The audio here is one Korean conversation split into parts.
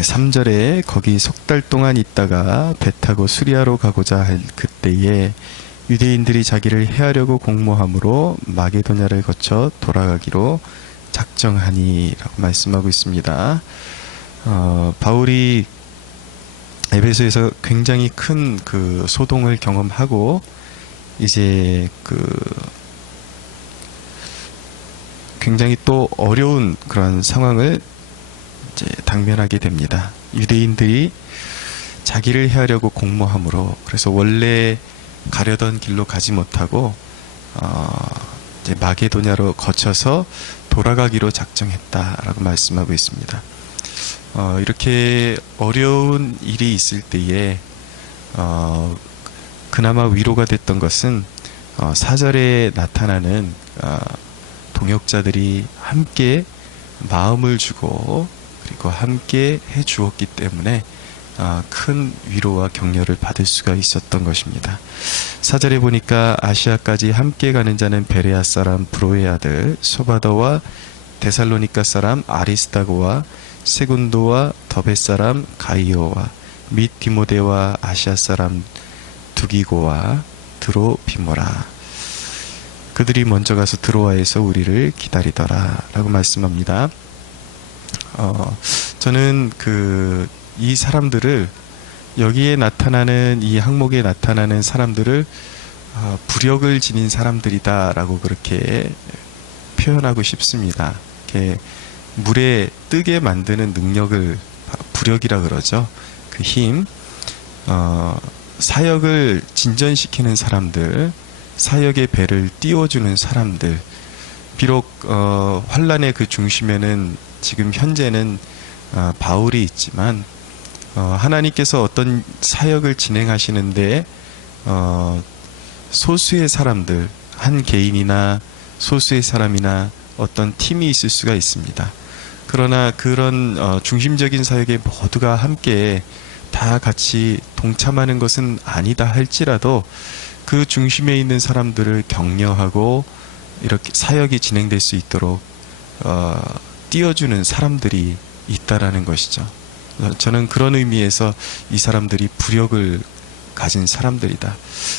3절에 거기 석 달 동안 있다가 배 타고 수리아로 가고자 할 그때에 유대인들이 자기를 해하려고 공모함으로 마게도냐를 거쳐 돌아가기로 작정하니라고 말씀하고 있습니다. 바울이 에베소에서 굉장히 큰 그 소동을 경험하고 이제 굉장히 또 어려운 그런 상황을 이제 당면하게 됩니다. 유대인들이 자기를 해하려고 공모함으로, 그래서 원래 가려던 길로 가지 못하고 이제 마게도냐로 거쳐서 돌아가기로 작정했다라고 말씀하고 있습니다. 이렇게 어려운 일이 있을 때에 그나마 위로가 됐던 것은 4절에 나타나는 동역자들이 함께 마음을 주고 그리고 함께 해 주었기 때문에 큰 위로와 격려를 받을 수가 있었던 것입니다. 4절에 보니까 아시아까지 함께 가는 자는 베레아 사람 브로의 아들 소바더와 데살로니가 사람 아리스다고와 세군도와 더베 사람 가이오와 및 디모데와 아시아 사람 두기고와 드로비모라. 그들이 먼저 가서 드로아에서 우리를 기다리더라 라고 말씀합니다. 저는 이 사람들을, 여기에 나타나는 이 항목에 나타나는 사람들을 부력을 지닌 사람들이다 라고 그렇게 표현하고 싶습니다. 이렇게 물에 뜨게 만드는 능력을 부력이라 그러죠. 그 힘, 사역을 진전시키는 사람들, 사역의 배를 띄워주는 사람들. 비록 환란의 그 중심에는 지금 현재는 바울이 있지만 하나님께서 어떤 사역을 진행하시는데 소수의 사람들, 한 개인이나 소수의 사람이나 어떤 팀이 있을 수가 있습니다. 그러나 그런 중심적인 사역에 모두가 함께 다 같이 동참하는 것은 아니다 할지라도 그 중심에 있는 사람들을 격려하고 이렇게 사역이 진행될 수 있도록 띄워주는 사람들이 있다라는 것이죠. 저는 그런 의미에서 이 사람들이 부력을 가진 사람들이다.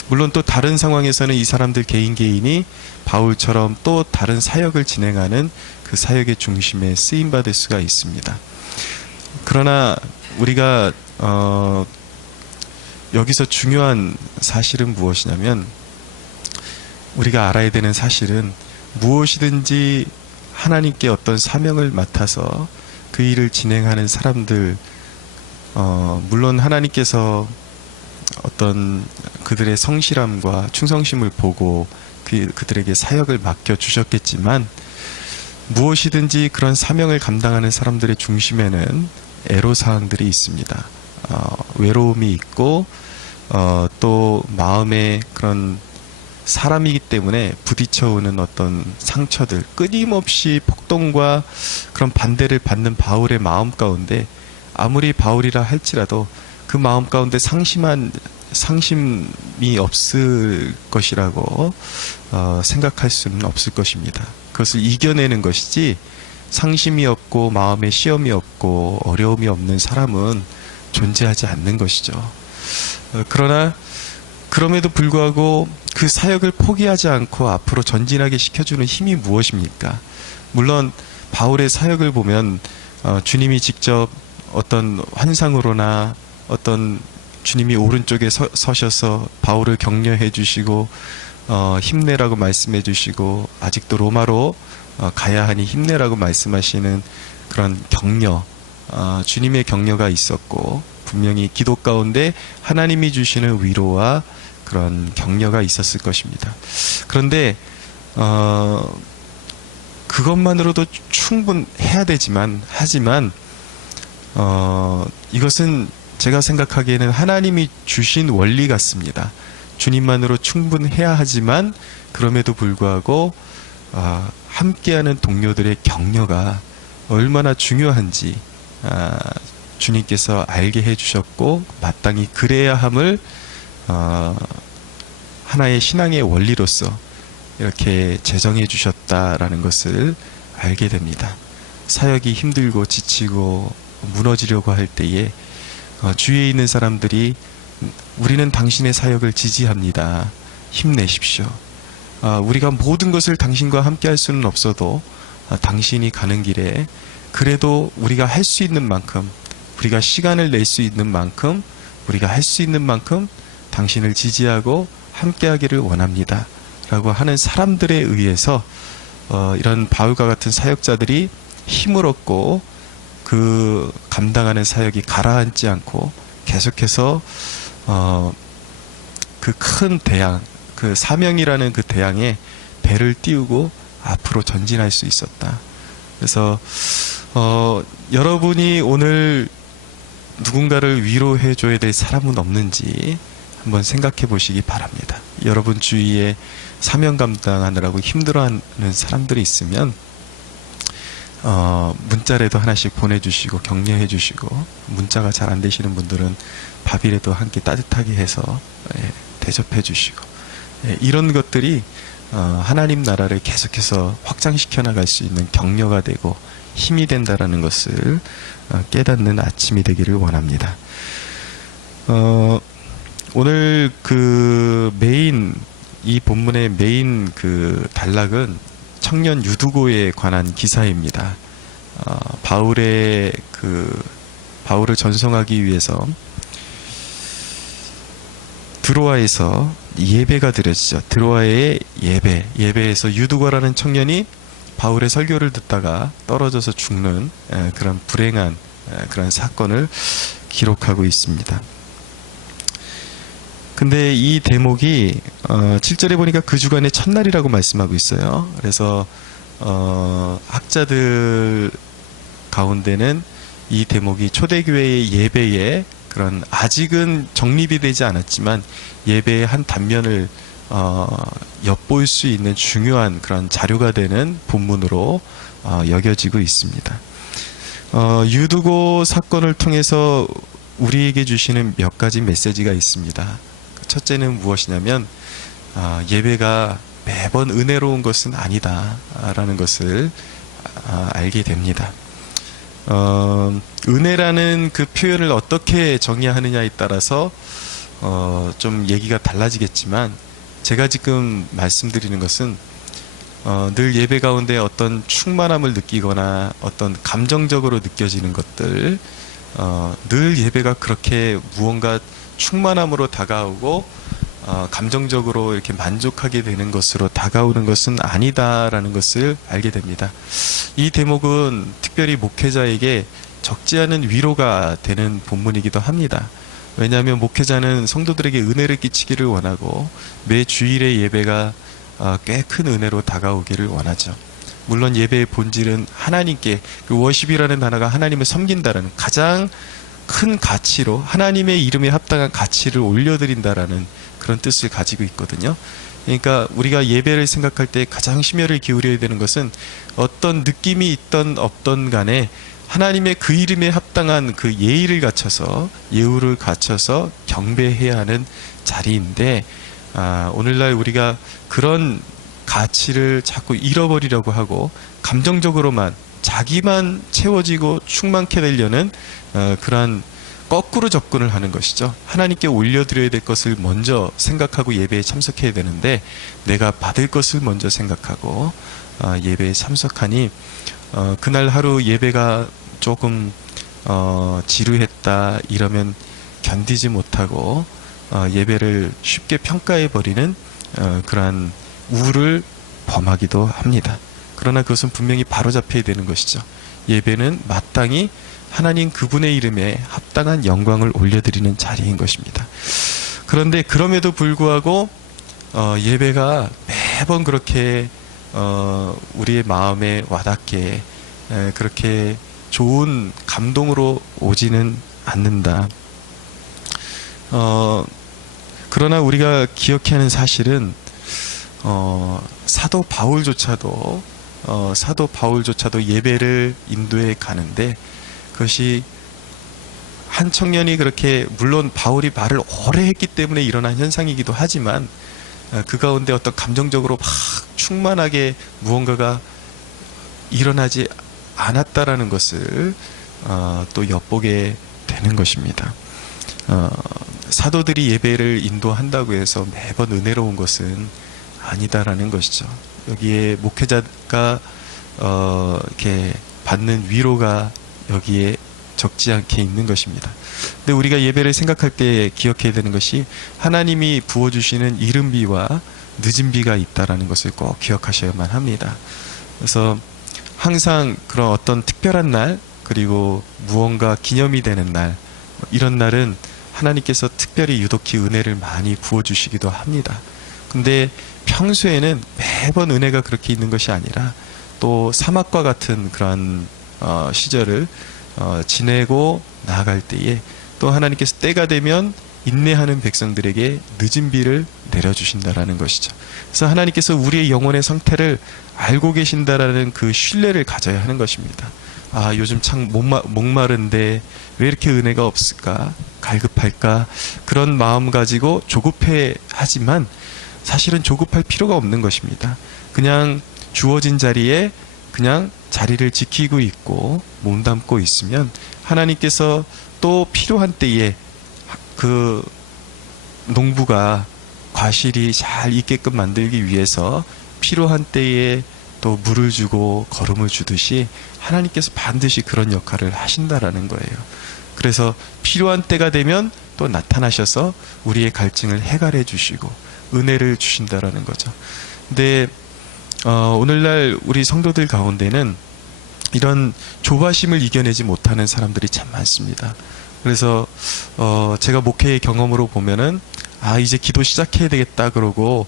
물론 또 다른 상황에서는 이 사람들 개인이 바울처럼 또 다른 사역을 진행하는 그 사역의 중심에 쓰임받을 수가 있습니다. 그러나 우리가 여기서 중요한 사실은 무엇이냐면, 우리가 알아야 되는 사실은 무엇이든지 하나님께 어떤 사명을 맡아서 그 일을 진행하는 사람들, 물론 하나님께서 어떤 그들의 성실함과 충성심을 보고 그들에게 사역을 맡겨주셨겠지만, 무엇이든지 그런 사명을 감당하는 사람들의 중심에는 애로사항들이 있습니다. 외로움이 있고 또 마음에 그런 사람이기 때문에 부딪혀오는 어떤 상처들, 끊임없이 폭동과 그런 반대를 받는 바울의 마음 가운데 아무리 바울이라 할지라도 그 마음 가운데 상심이 없을 것이라고 생각할 수는 없을 것입니다. 그것을 이겨내는 것이지, 상심이 없고 마음에 시험이 없고 어려움이 없는 사람은 존재하지 않는 것이죠. 그러나 그럼에도 불구하고 그 사역을 포기하지 않고 앞으로 전진하게 시켜주는 힘이 무엇입니까? 물론 바울의 사역을 보면 주님이 직접 어떤 환상으로나 어떤 주님이 오른쪽에 서셔서 바울을 격려해 주시고 힘내라고 말씀해 주시고, 아직도 로마로 가야 하니 힘내라고 말씀하시는 그런 격려, 주님의 격려가 있었고, 분명히 기도 가운데 하나님이 주시는 위로와 그런 격려가 있었을 것입니다. 그런데 그것만으로도 충분해야 하지만 이것은 제가 생각하기에는 하나님이 주신 원리 같습니다. 주님만으로 충분해야 하지만 그럼에도 불구하고 함께하는 동료들의 격려가 얼마나 중요한지 주님께서 알게 해주셨고 마땅히 그래야 함을 하나의 신앙의 원리로서 이렇게 제정해 주셨다라는 것을 알게 됩니다. 사역이 힘들고 지치고 무너지려고 할 때에 주위에 있는 사람들이 우리는 당신의 사역을 지지합니다. 힘내십시오. 우리가 모든 것을 당신과 함께 할 수는 없어도 당신이 가는 길에 그래도 우리가 할 수 있는 만큼, 우리가 시간을 낼 수 있는 만큼, 우리가 할 수 있는 만큼 당신을 지지하고 함께 하기를 원합니다. 라고 하는 사람들에 의해서 이런 바울과 같은 사역자들이 힘을 얻고 그 감당하는 사역이 가라앉지 않고 계속해서 그 큰 대양, 그 사명이라는 그 대양에 배를 띄우고 앞으로 전진할 수 있었다. 그래서 여러분이 오늘 누군가를 위로해 줘야 될 사람은 없는지 한번 생각해 보시기 바랍니다. 여러분 주위에 사명 감당하느라고 힘들어하는 사람들이 있으면 문자라도 하나씩 보내주시고 격려해 주시고, 문자가 잘 안 되시는 분들은 밥이라도 한 끼 따뜻하게 해서 대접해 주시고, 이런 것들이 하나님 나라를 계속해서 확장시켜 나갈 수 있는 격려가 되고 힘이 된다라는 것을 깨닫는 아침이 되기를 원합니다. 오늘 그 이 본문의 메인 그 단락은 청년 유두고에 관한 기사입니다. 바울을 전송하기 위해서 드로아에서 예배가 드려지죠. 드로아의 예배에서 유두고라는 청년이 바울의 설교를 듣다가 떨어져서 죽는 그런 불행한 그런 사건을 기록하고 있습니다. 근데 이 대목이 7절에 보니까 그 주간의 첫날이라고 말씀하고 있어요. 그래서 학자들 가운데는 이 대목이 초대교회의 예배에 그런 아직은 정립이 되지 않았지만 예배의 한 단면을 엿볼 수 있는 중요한 그런 자료가 되는 본문으로 여겨지고 있습니다. 유두고 사건을 통해서 우리에게 주시는 몇 가지 메시지가 있습니다. 첫째는 무엇이냐면 예배가 매번 은혜로운 것은 아니다 라는 것을 알게 됩니다. 은혜라는 그 표현을 어떻게 정의하느냐에 따라서 좀 얘기가 달라지겠지만, 제가 지금 말씀드리는 것은 늘 예배 가운데 어떤 충만함을 느끼거나 어떤 감정적으로 느껴지는 것들, 늘 예배가 그렇게 무언가 충만함으로 다가오고 감정적으로 이렇게 만족하게 되는 것으로 다가오는 것은 아니다라는 것을 알게 됩니다. 이 대목은 특별히 목회자에게 적지 않은 위로가 되는 본문이기도 합니다. 왜냐하면 목회자는 성도들에게 은혜를 끼치기를 원하고 매 주일의 예배가 꽤 큰 은혜로 다가오기를 원하죠. 물론 예배의 본질은 하나님께, 그 워십이라는 단어가 하나님을 섬긴다라는 가장 큰 가치로, 하나님의 이름에 합당한 가치를 올려드린다라는 그런 뜻을 가지고 있거든요. 그러니까 우리가 예배를 생각할 때 가장 심혈을 기울여야 되는 것은 어떤 느낌이 있던 없던 간에 하나님의 그 이름에 합당한 그 예의를 갖춰서, 예우를 갖춰서 경배해야 하는 자리인데, 오늘날 우리가 그런 가치를 자꾸 잃어버리려고 하고 감정적으로만 자기만 채워지고 충만케 되려는 그러한 거꾸로 접근을 하는 것이죠. 하나님께 올려드려야 될 것을 먼저 생각하고 예배에 참석해야 되는데, 내가 받을 것을 먼저 생각하고 예배에 참석하니 그날 하루 예배가 조금 지루했다 이러면 견디지 못하고 예배를 쉽게 평가해버리는 그러한 우를 범하기도 합니다. 그러나 그것은 분명히 바로잡혀야 되는 것이죠. 예배는 마땅히 하나님 그분의 이름에 합당한 영광을 올려드리는 자리인 것입니다. 그런데 그럼에도 불구하고 예배가 매번 그렇게 우리의 마음에 와닿게 그렇게 좋은 감동으로 오지는 않는다. 그러나 우리가 기억해야 하는 사실은 사도 바울조차도 예배를 인도해 가는데, 그것이 한 청년이 그렇게, 물론 바울이 말을 오래 했기 때문에 일어난 현상이기도 하지만 그 가운데 어떤 감정적으로 막 충만하게 무언가가 일어나지 않았다라는 것을 또 엿보게 되는 것입니다. 사도들이 예배를 인도한다고 해서 매번 은혜로운 것은 아니다라는 것이죠. 여기에 목회자가 이렇게 받는 위로가 여기에 적지 않게 있는 것입니다. 근데 우리가 예배를 생각할 때 기억해야 되는 것이 하나님이 부어주시는 이른 비와 늦은 비가 있다라는 것을 꼭 기억하셔야만 합니다. 그래서 항상 그런 어떤 특별한 날, 그리고 무언가 기념이 되는 날, 이런 날은 하나님께서 특별히 유독히 은혜를 많이 부어주시기도 합니다. 근데 평소에는 매번 은혜가 그렇게 있는 것이 아니라 또 사막과 같은 그런 시절을 지내고 나아갈 때에 또 하나님께서 때가 되면 인내하는 백성들에게 늦은 비를 내려주신다라는 것이죠. 그래서 하나님께서 우리의 영혼의 상태를 알고 계신다라는 그 신뢰를 가져야 하는 것입니다. 아, 요즘 참 목마른데 왜 이렇게 은혜가 없을까? 갈급할까? 그런 마음 가지고 조급해 하지만 사실은 조급할 필요가 없는 것입니다. 그냥 주어진 자리에 그냥 자리를 지키고 있고 몸담고 있으면 하나님께서 또 필요한 때에 그 농부가 과실이 잘 있게끔 만들기 위해서 필요한 때에 또 물을 주고 거름을 주듯이 하나님께서 반드시 그런 역할을 하신다라는 거예요. 그래서 필요한 때가 되면 또 나타나셔서 우리의 갈증을 해결해 주시고 은혜를 주신다라는 거죠. 근데 오늘날 우리 성도들 가운데는 이런 조바심을 이겨내지 못하는 사람들이 참 많습니다. 그래서 제가 목회의 경험으로 보면은 이제 기도 시작해야 되겠다 그러고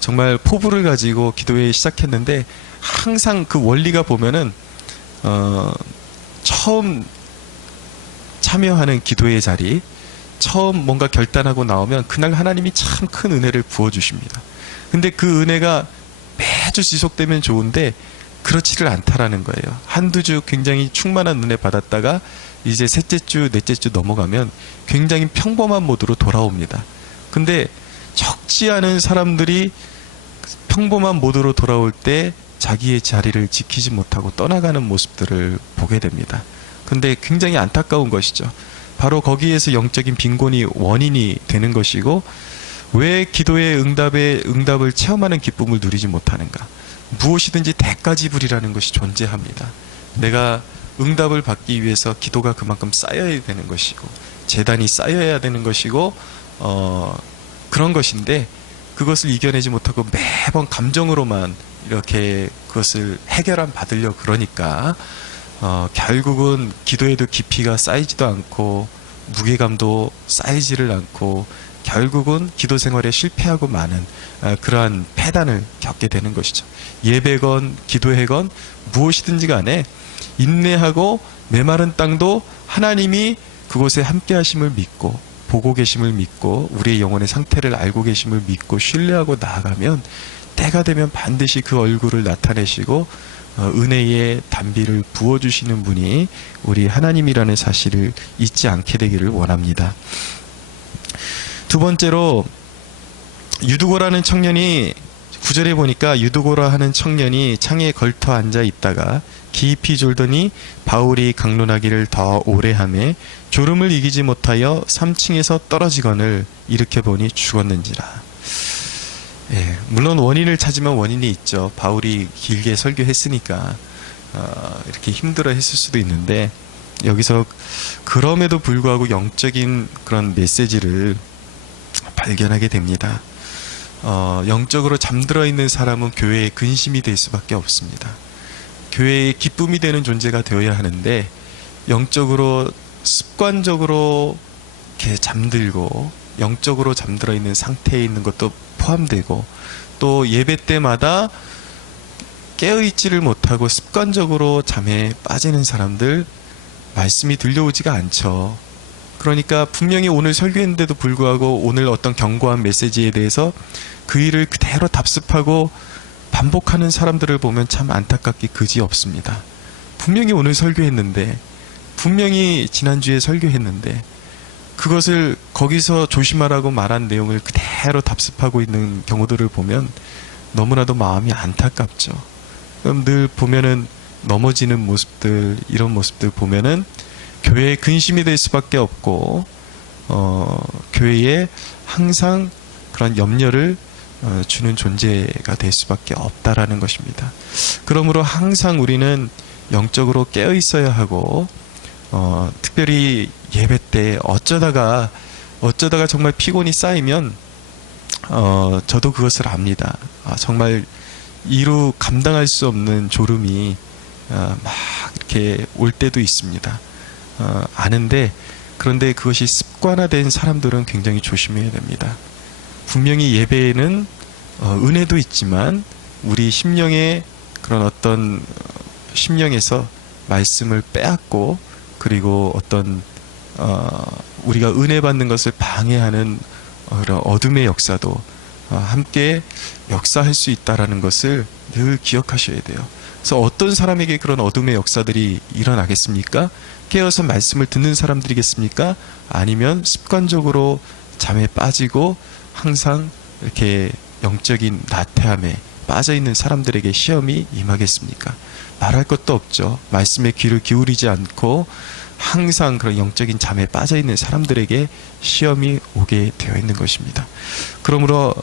정말 포부를 가지고 기도회 시작했는데 항상 그 원리가 보면은 처음 참여하는 기도의 자리, 처음 뭔가 결단하고 나오면 그날 하나님이 참 큰 은혜를 부어주십니다. 근데 그 은혜가 매주 지속되면 좋은데 그렇지를 않다라는 거예요. 한두 주 굉장히 충만한 은혜 받았다가 이제 셋째 주, 넷째 주 넘어가면 굉장히 평범한 모드로 돌아옵니다. 근데 적지 않은 사람들이 평범한 모드로 돌아올 때 자기의 자리를 지키지 못하고 떠나가는 모습들을 보게 됩니다. 근데 굉장히 안타까운 것이죠. 바로 거기에서 영적인 빈곤이 원인이 되는 것이고, 왜 기도의 응답을 체험하는 기쁨을 누리지 못하는가? 무엇이든지 대가지불이라는 것이 존재합니다. 내가 응답을 받기 위해서 기도가 그만큼 쌓여야 되는 것이고, 재단이 쌓여야 되는 것이고, 그런 것인데, 그것을 이겨내지 못하고 매번 감정으로만 이렇게 그것을 받으려고 그러니까, 결국은 기도에도 깊이가 쌓이지도 않고, 무게감도 쌓이지를 않고, 결국은 기도 생활에 실패하고 마는 그러한 패단을 겪게 되는 것이죠. 예배건 기도회건 무엇이든지 간에 인내하고 메마른 땅도 하나님이 그곳에 함께 하심을 믿고 보고 계심을 믿고 우리의 영혼의 상태를 알고 계심을 믿고 신뢰하고 나아가면 때가 되면 반드시 그 얼굴을 나타내시고 은혜의 단비를 부어주시는 분이 우리 하나님이라는 사실을 잊지 않게 되기를 원합니다. 두 번째로, 유두고라는 청년이, 9절에 보니까 유두고라 하는 청년이 창에 걸터 앉아 있다가 깊이 졸더니 바울이 강론하기를 더 오래 하매 졸음을 이기지 못하여 3층에서 떨어지거늘 일으켜보니 죽었는지라. 예, 물론 원인을 찾으면 원인이 있죠. 바울이 길게 설교했으니까 이렇게 힘들어 했을 수도 있는데, 여기서 그럼에도 불구하고 영적인 그런 메시지를 발견하게 됩니다. 영적으로 잠들어 있는 사람은 교회의 근심이 될 수밖에 없습니다. 교회의 기쁨이 되는 존재가 되어야 하는데, 영적으로 습관적으로 이렇게 잠들고 영적으로 잠들어 있는 상태에 있는 것도 포함되고, 또 예배 때마다 깨어있지를 못하고 습관적으로 잠에 빠지는 사람들, 말씀이 들려오지가 않죠. 그러니까 분명히 오늘 설교했는데도 불구하고 오늘 어떤 견고한 메시지에 대해서 그 일을 그대로 답습하고 반복하는 사람들을 보면 참 안타깝게 그지없습니다. 분명히 오늘 설교했는데, 분명히 지난주에 설교했는데, 그것을 거기서 조심하라고 말한 내용을 그대로 답습하고 있는 경우들을 보면 너무나도 마음이 안타깝죠. 그럼 늘 보면은 넘어지는 모습들, 이런 모습들 보면은 교회의 근심이 될 수밖에 없고, 교회에 항상 그런 염려를 주는 존재가 될 수밖에 없다라는 것입니다. 그러므로 항상 우리는 영적으로 깨어 있어야 하고, 특별히 예배 때 어쩌다가 정말 피곤이 쌓이면, 저도 그것을 압니다. 정말 이루 감당할 수 없는 졸음이 막 이렇게 올 때도 있습니다. 아는데, 그런데 그것이 습관화된 사람들은 굉장히 조심해야 됩니다. 분명히 예배에는 은혜도 있지만 우리 심령의 그런 어떤 심령에서 말씀을 빼앗고, 그리고 어떤 우리가 은혜 받는 것을 방해하는 그런 어둠의 역사도 함께 역사할 수 있다라는 것을 늘 기억하셔야 돼요. 그래서 어떤 사람에게 그런 어둠의 역사들이 일어나겠습니까? 깨어서 말씀을 듣는 사람들이겠습니까? 아니면 습관적으로 잠에 빠지고 항상 이렇게 영적인 나태함에 빠져있는 사람들에게 시험이 임하겠습니까? 말할 것도 없죠. 말씀에 귀를 기울이지 않고 항상 그런 영적인 잠에 빠져있는 사람들에게 시험이 오게 되어 있는 것입니다. 그러므로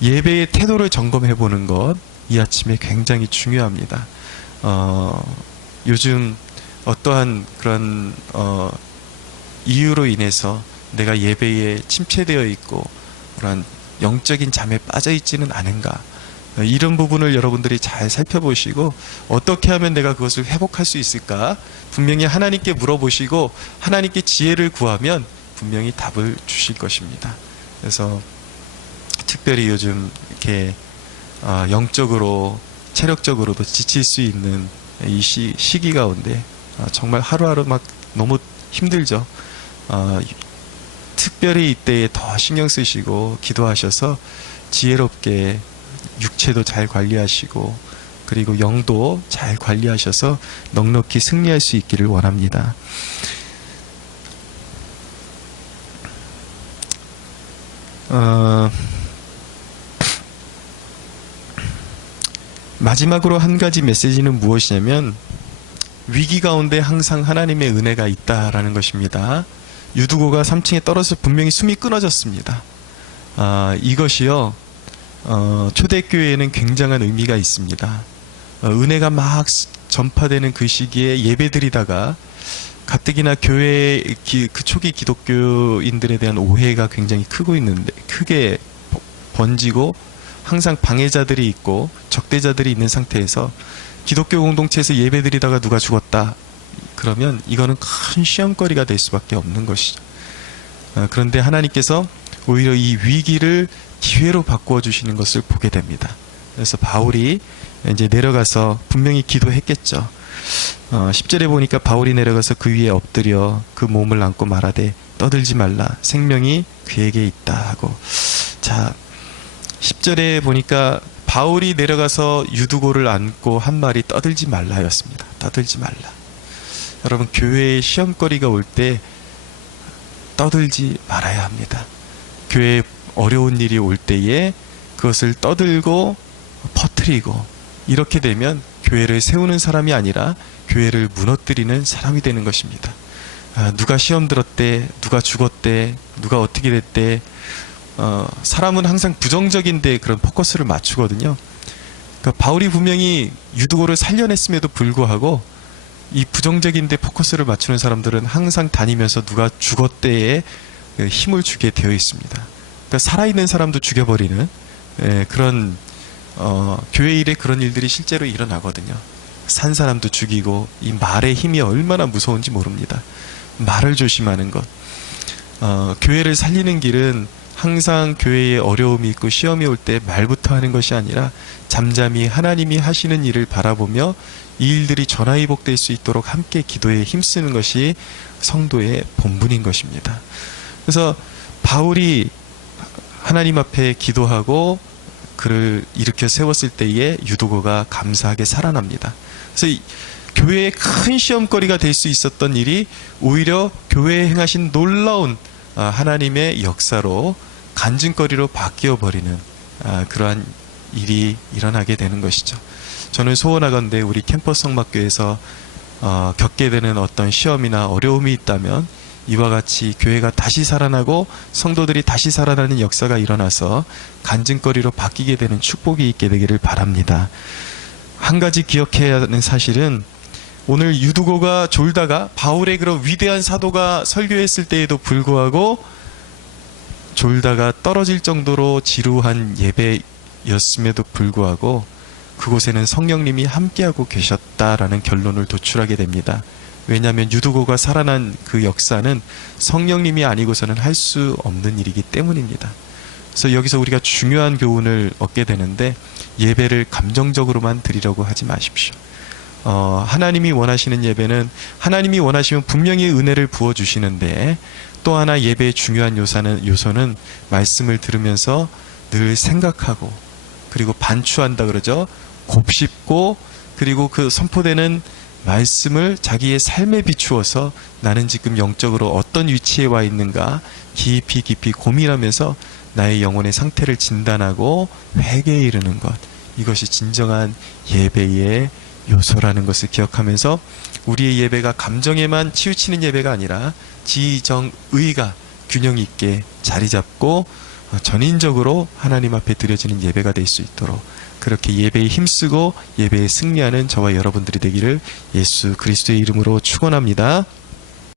예배의 태도를 점검해 보는 것, 이 아침에 굉장히 중요합니다. 요즘 어떠한 그런 이유로 인해서 내가 예배에 침체되어 있고 그런 영적인 잠에 빠져 있지는 않은가, 이런 부분을 여러분들이 잘 살펴보시고 어떻게 하면 내가 그것을 회복할 수 있을까 분명히 하나님께 물어보시고 하나님께 지혜를 구하면 분명히 답을 주실 것입니다. 그래서 특별히 요즘 이렇게 영적으로 체력적으로도 지칠 수 있는 이 시기 가운데 정말 하루하루 막 너무 힘들죠. 특별히 이때에 더 신경 쓰시고 기도하셔서 지혜롭게 육체도 잘 관리하시고 그리고 영도 잘 관리하셔서 넉넉히 승리할 수 있기를 원합니다. 마지막으로 한 가지 메시지는 무엇이냐면 위기 가운데 항상 하나님의 은혜가 있다라는 것입니다. 유두고가 3층에 떨어져서 분명히 숨이 끊어졌습니다. 이것이요 초대교회에는 굉장한 의미가 있습니다. 은혜가 막 전파되는 그 시기에 예배드리다가 가뜩이나 교회 그 초기 기독교인들에 대한 오해가 굉장히 크게 번지고 항상 방해자들이 있고 적대자들이 있는 상태에서 기독교 공동체에서 예배드리다가 누가 죽었다 그러면 이거는 큰 시험거리가 될 수밖에 없는 것이죠. 그런데 하나님께서 오히려 이 위기를 기회로 바꾸어 주시는 것을 보게 됩니다. 그래서 바울이 이제 내려가서 분명히 기도했겠죠. 10절에 보니까 바울이 내려가서 그 위에 엎드려 그 몸을 안고 말하되 떠들지 말라 생명이 그에게 있다 하고, 자 10절에 보니까 바울이 내려가서 유두고를 안고 한 말이 떠들지 말라였습니다. 떠들지 말라. 여러분 교회에 시험거리가 올 때 떠들지 말아야 합니다. 교회에 어려운 일이 올 때에 그것을 떠들고 퍼뜨리고 이렇게 되면 교회를 세우는 사람이 아니라 교회를 무너뜨리는 사람이 되는 것입니다. 누가 시험 들었대, 누가 죽었대, 누가 어떻게 됐대, 사람은 항상 부정적인데 그런 포커스를 맞추거든요. 그러니까 바울이 분명히 유두고를 살려냈음에도 불구하고 이 부정적인데 포커스를 맞추는 사람들은 항상 다니면서 누가 죽었대에 힘을 주게 되어 있습니다. 그러니까 살아있는 사람도 죽여버리는 그런 교회 일에 그런 일들이 실제로 일어나거든요. 산 사람도 죽이고 이 말의 힘이 얼마나 무서운지 모릅니다. 말을 조심하는 것. 교회를 살리는 길은 항상 교회에 어려움이 있고 시험이 올 때 말부터 하는 것이 아니라 잠잠히 하나님이 하시는 일을 바라보며 이 일들이 전화위복될 수 있도록 함께 기도에 힘쓰는 것이 성도의 본분인 것입니다. 그래서 바울이 하나님 앞에 기도하고 그를 일으켜 세웠을 때에 유두고가 감사하게 살아납니다. 그래서 교회에 큰 시험거리가 될 수 있었던 일이 오히려 교회에 행하신 놀라운 하나님의 역사로 간증거리로 바뀌어버리는 그러한 일이 일어나게 되는 것이죠. 저는 소원하건대 우리 캠퍼스 성막교회에서 겪게 되는 어떤 시험이나 어려움이 있다면 이와 같이 교회가 다시 살아나고 성도들이 다시 살아나는 역사가 일어나서 간증거리로 바뀌게 되는 축복이 있게 되기를 바랍니다. 한 가지 기억해야 하는 사실은 오늘 유두고가 졸다가 바울의 그런 위대한 사도가 설교했을 때에도 불구하고 졸다가 떨어질 정도로 지루한 예배였음에도 불구하고 그곳에는 성령님이 함께하고 계셨다라는 결론을 도출하게 됩니다. 왜냐하면 유두고가 살아난 그 역사는 성령님이 아니고서는 할 수 없는 일이기 때문입니다. 그래서 여기서 우리가 중요한 교훈을 얻게 되는데 예배를 감정적으로만 드리려고 하지 마십시오. 하나님이 원하시는 예배는 하나님이 원하시면 분명히 은혜를 부어주시는데 또 하나 예배의 중요한 요소는 말씀을 들으면서 늘 생각하고 그리고 반추한다 그러죠. 곱씹고 그리고 그 선포되는 말씀을 자기의 삶에 비추어서 나는 지금 영적으로 어떤 위치에 와 있는가 깊이 고민하면서 나의 영혼의 상태를 진단하고 회개에 이르는 것, 이것이 진정한 예배의 요소라는 것을 기억하면서 우리의 예배가 감정에만 치우치는 예배가 아니라 지정의가 균형 있게 자리 잡고 전인적으로 하나님 앞에 드려지는 예배가 될 수 있도록 그렇게 예배에 힘쓰고 예배에 승리하는 저와 여러분들이 되기를 예수 그리스도의 이름으로 축원합니다.